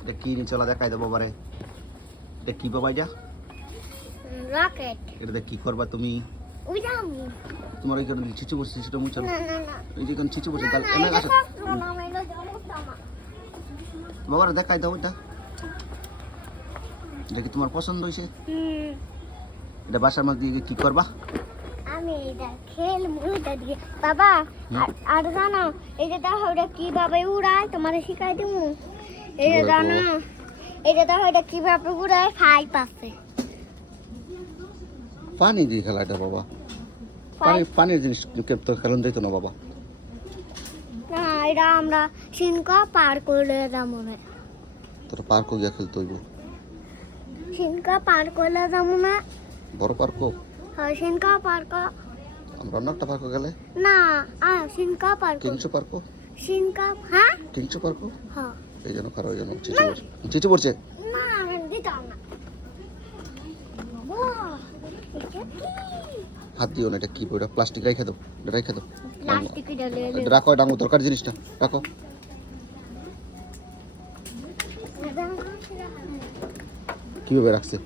এটা কি নিয়ে চলা দেখাই দাও বাবারে। এটা কি বাবা এটা? রকেট। এটা কি করবা তুমি? উড়াবো। তোমার ওইখানে চিচু বসছে সেটা মুছে না না না। এই যে চিচু বসে না, তাহলে না, এমন এটা আসে শাস্ত্র না, এটা জনতামা। বাবারে দেখাই দাও এটা। এটা কি তোমার পছন্দ হয়েছে? এটা বাসার মধ্যে দিয়ে কি করবা? আমি এটা খেলবো এটা দিয়ে। বাবা আর জানো এই যে দেখো এটা কিভাবে উড়ায় তোমার শিখাই দেবো। এই যে জানো এই যে দেখো এটা কিভাবে উড়ায় খাই পাচ্ছে। পানি দিয়ে খেলা এটা বাবা। পানির জিনিস তো খেলন যাইতো না বাবা। না এটা আমরা সিনকা পার করলে যাবো না। তোর পার্কও গিয়ে খেলতে হইব। সিনকা পার করলে যাবো না। বড় পার্কও? হ্যাঁ সিনকা পার্ক। আমরা অন্য একটা পার্কও গেলে? না সিনকা পার্ক। কিংসু পার্কও? সিনকা হ্যাঁ কিংসু পার্কও? হ্যাঁ। এই জন্য খারাপ, এই জন্য চিচু পড়ছে। না আমি দিতাম না। বাহ, এটা কি? হাত দিও না, এটা কি ওটা প্লাস্টিক রেখে দাও, এটা রেখে দাও। প্লাস্টিক ডালে এটা রাখো, এটা আমার দরকার জিনিসটা রাখো। কিভাবে রাখছে?